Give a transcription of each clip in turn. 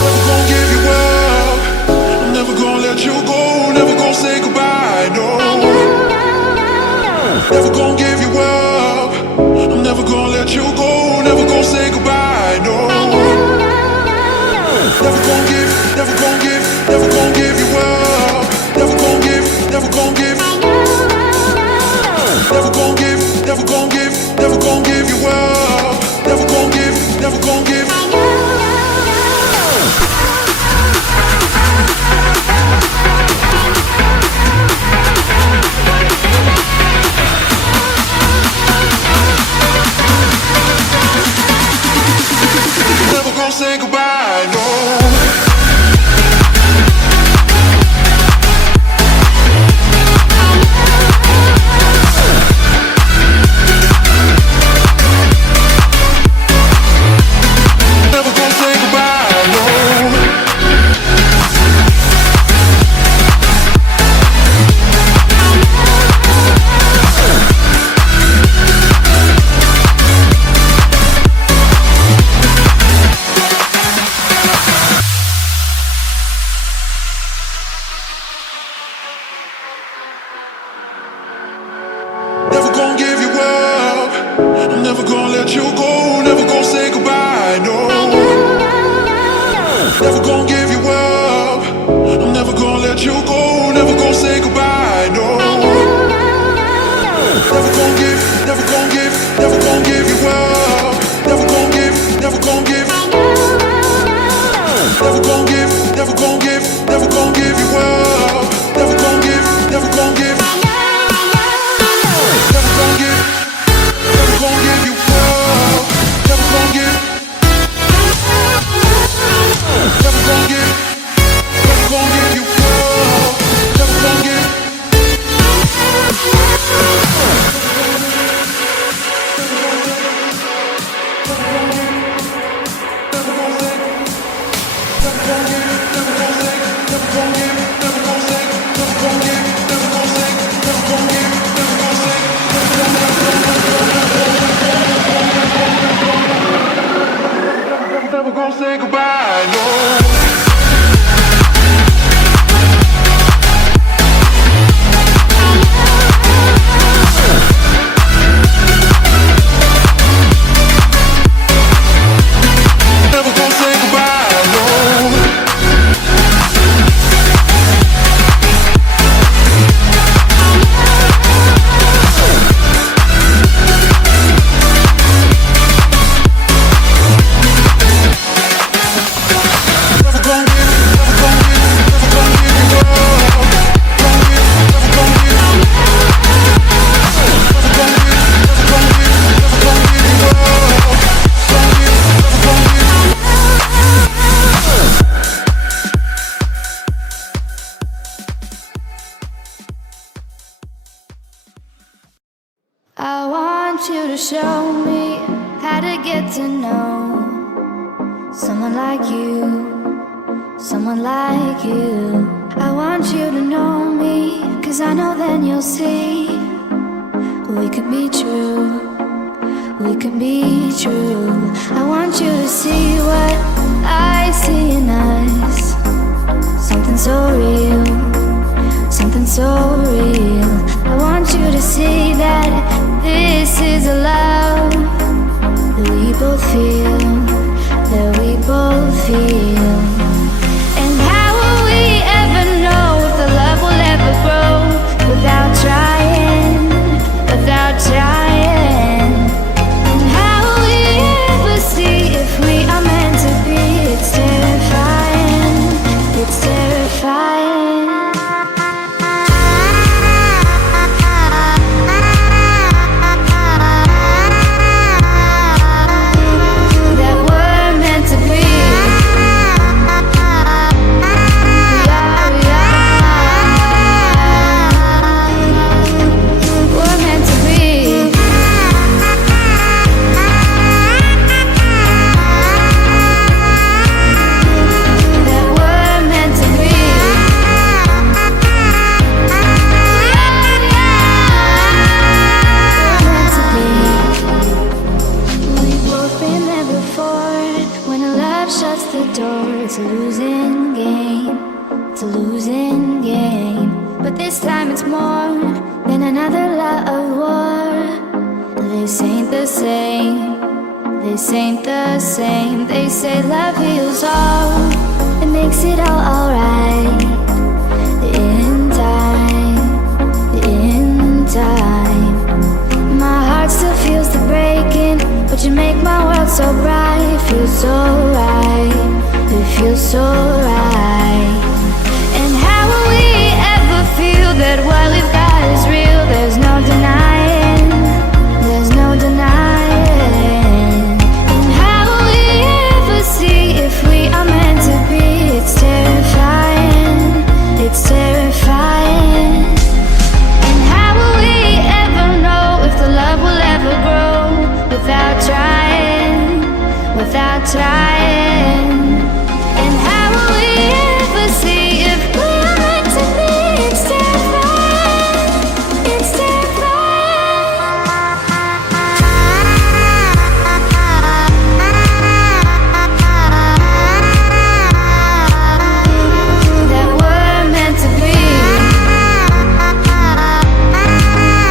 Never gonna give you up. I'm never gonna let you go. Never gonna say goodbye. No. Never gonna give you up. I'm never gonna let you go. Never gonna say goodbye. No. Never gonna give, never gonna give, never gonna give you up. Never gonna give, never gonna give. Never gonna give, never gonna give, never gonna give you up. Never gonna give, never gonna give. Never gonna say goodbye, no. Never gonna give you up. I'm never gonna let you go. Never gonna say goodbye, no. Never gonna give you up. I'm never gonna let you go. Never gonna say goodbye, no. Never gonna give, never gonna give, never gonna give you up. Never gonna give, never gonna give. Never gonna give, never gonna give, never gonna give you up. Never gonna give, never gonna give. Never gonna give, never gonna give you up. Never gonna give, never gonna give, never gonna give you up. Never gonna give. Never gonna say goodbye, no. I want you to show me how to get to know someone like you, someone like you. I want you to know me, 'cause I know then you'll see we could be true, we could be true. I want you to see what I see in us, something so real, something so real. I want you to see that this is a love that we both feel, that we both feel. And how will we ever know if the love will ever grow without trying, without trying? And how will we ever see if we are meant love shuts the door. It's a losing game, it's a losing game. But this time it's more than another love war. This ain't the same, this ain't the same. They say love heals all, it makes it all alright. In time, in time. My heart still feels the breaking, but you make my world so bright. It feels so right, it feels so right. And how will we ever feel that what we've got is real? There's no denying, there's no denying. And how will we ever see if we are meant to be? It's terrifying, it's terrifying. And how will we ever know if the love will ever grow without trying, without trying? And how will we ever see if we are meant to be? It's terrifying, it's terrifying. That we're meant to be.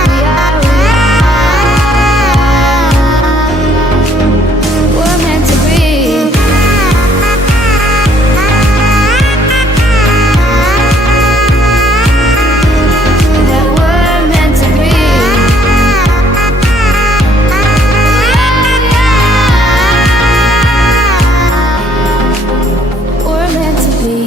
We are, we're meant to be. That we're meant to be. We're meant to be.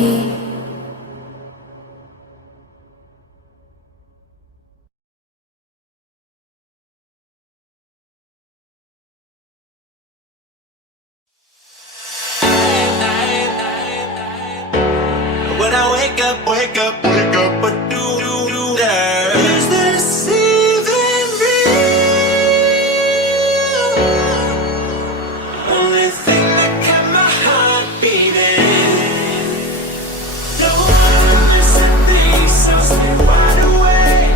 When I wake up, what do there? Is this even real? Only thing that kept my heart beating. Don't wanna miss a thing, so stay wide awake.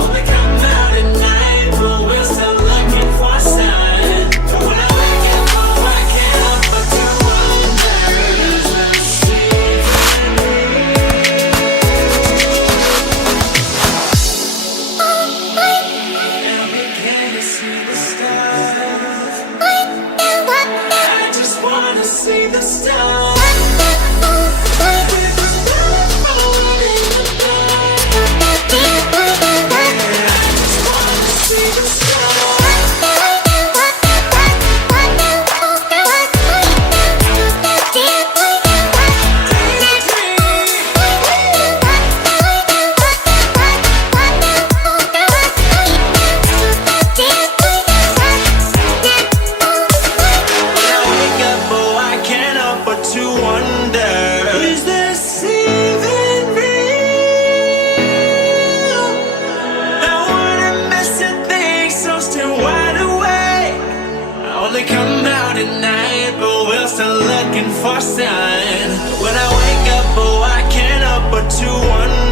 Only come out at night, but we're still looking for a sign. When I wake up, oh, I can't help but to wonder, is this even and we can't see the stars. I just wanna see the stars. With the stars falling in the dark. I just wanna see the stars. When I wake up, oh, I can't help but to wonder, is this even real? I wanna miss a thing, so stay wide awake. I only come out at night, but we're still looking for sign. When I wake up, oh, I can't help but to wonder.